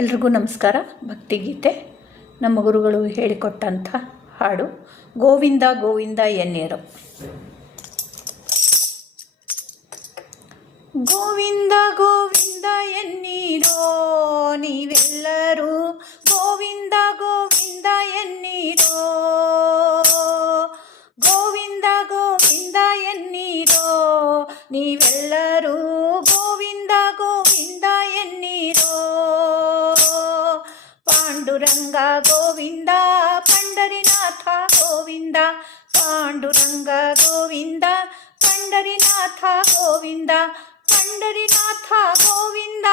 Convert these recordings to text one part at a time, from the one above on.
ಎಲ್ರಿಗೂ ನಮಸ್ಕಾರ. ಭಕ್ತಿಗೀತೆ ನಮ್ಮ ಗುರುಗಳು ಹೇಳಿಕೊಟ್ಟಂಥ ಹಾಡು ಗೋವಿಂದ ಗೋವಿಂದ ಎನ್ನೀರೋ. ಗೋವಿಂದ ಗೋವಿಂದ ಎನ್ನೀರೋ ನೀವೆಲ್ಲರೂ, ಗೋವಿಂದ ಗೋವಿಂದ ಎನ್ನೀರೋ, ಗೋವಿಂದ ಗೋವಿಂದ ಎನ್ನೀರೋ ನೀವೆಲ್ಲರೂ, ಗೋವಿಂದ ಗೋವಿಂದ ಎನ್ನೀರೋ. ಪಾಂಡುರಂಗ ಗೋವಿಂದ, ಪಂಡರಿನಾಥ ಗೋವಿಂದ, ಪಾಂಡುರಂಗ ಗೋವಿಂದ, ಪಂಡರಿನಾಥ ಗೋವಿಂದ, ಪಂಡರಿನಾಥ ಗೋವಿಂದ,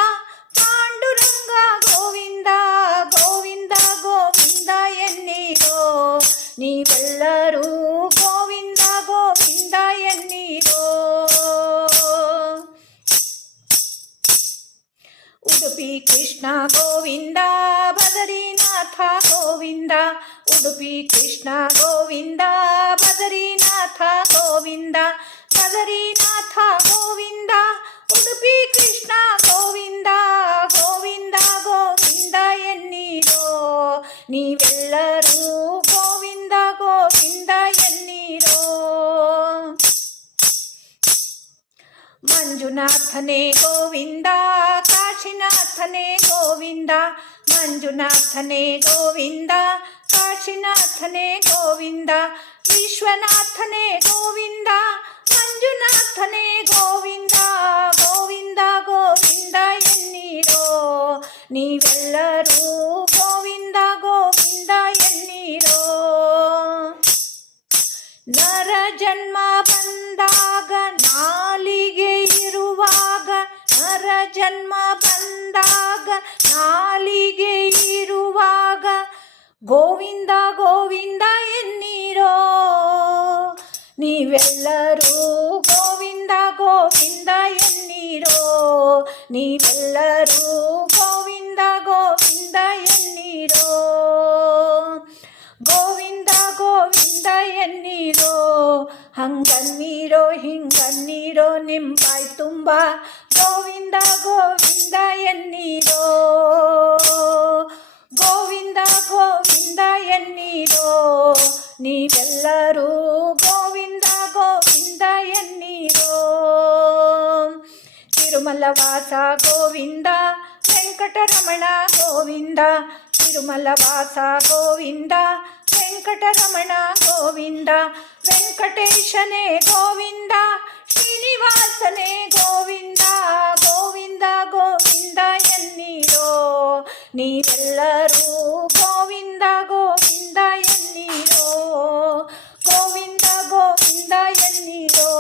ಪಾಂಡುರಂಗ ಗೋವಿಂದ, ಗೋವಿಂದ ಗೋವಿಂದ ಎನ್ನೀರೋ ನೀವೆಲ್ಲರೂ, ಗೋವಿಂದ ಗೋವಿಂದ ಎನ್ನೀರೋ. ಉಡುಪಿ ಕೃಷ್ಣ ಗೋವಿಂದ, ಬದರಿನಾಥ ಗೋವಿಂದ, ಉಡುಪಿ ಕೃಷ್ಣ ಗೋವಿಂದ, ಬದರಿನಾಥ ಗೋವಿಂದ, ಬದರಿನಾಥ ಗೋವಿಂದ, ಉಡುಪಿ ಕೃಷ್ಣ ಗೋವಿಂದ, ಗೋವಿಂದ ಗೋವಿಂದ ಎನ್ನೀರೋ ನೀವೆಲ್ಲರೂ, ಗೋವಿಂದ ಗೋವಿಂದ ಎನ್ನೀರೋ. ಮಂಜುನಾಥನೇ ಗೋವಿಂದ, ಕಾಶಿನಾಥನೇ ಗೋವಿಂದ, ಮಂಜುನಾಥನೇ ಗೋವಿಂದ, ಕಾಶಿನಾಥನೇ ಗೋವಿಂದ, ವಿಶ್ವನಾಥನೇ ಗೋವಿಂದ, ಮಂಜುನಾಥನೇ ಗೋವಿಂದ, ಗೋವಿಂದ ಗೋವಿಂದ ಎನ್ನೀರೋ ನೀವೆಲ್ಲರೂ, ಗೋವಿಂದ ಗೋವಿಂದ ಎನ್ನೀರೋ. ನರ ಜನ್ಮ ಬಂದಾಗ ನಾಲಿಗೆ ಇರುವಾಗ, ನರ ಜನ್ಮ ಬಂದಾಗ ನಾಲಿಗೆ ಇರುವಾಗ, ಗೋವಿಂದ ಗೋವಿಂದ ಎನ್ನೀರೋ ನೀವೆಲ್ಲರೂ, ಗೋವಿಂದ ಗೋವಿಂದ ಎನ್ನೀರೋ ನೀವೆಲ್ಲರೂ, ಗೋವಿಂದ ಗೋವಿಂದ ಎನ್ನೀರೋ. ಗೋವಿಂದ ಗೋವಿಂದ ಎನ್ನೀರೋ, ಹಂಗನ್ನೀರೋ ಹಿಂಗನ್ನೀರೋ ನಿಂಬಾಯ್ ತುಂಬ, ಗೋವಿಂದ ಗೋವಿಂದ ಎನ್ನೀರೋ, ಗೋವಿಂದ ಗೋವಿಂದ ಎನ್ನೀರೋ ನೀವೆಲ್ಲರೂ, ಗೋವಿಂದ ಗೋವಿಂದ ಎನ್ನೀರೋ. ತಿರುಮಲ ವಾಸ ಗೋವಿಂದ, ವೆಂಕಟರಮಣ ಗೋವಿಂದ, ತಿರುಮಲ ವಾಸ ಗೋವಿಂದ, ವೆಂಕಟರಮಣ ಗೋವಿಂದ, ವೆಂಕಟೇಶನೇ ಗೋವಿಂದ, ಶ್ರೀನಿವಾಸನೇ ಗೋವಿಂದ, ಗೋವಿಂದ ಗೋವಿಂದ ಎನ್ನೀರೋ ನೀವೆಲ್ಲರೂ, ಗೋವಿಂದ ಗೋವಿಂದ ಎನ್ನೀರೋ, ಗೋವಿಂದ ಗೋವಿಂದ ಎನ್ನೀರೋ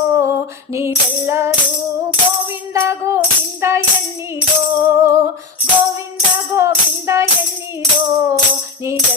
ನೀವೆಲ್ಲರೂ, ಗೋವಿಂದ ಗೋವಿಂದ ಎನ್ನೀರೋ, ಗೋವಿಂದ ಗೋವಿಂದ ಎನ್ನೀರೋ ನೀವೆಲ್ಲರೂ.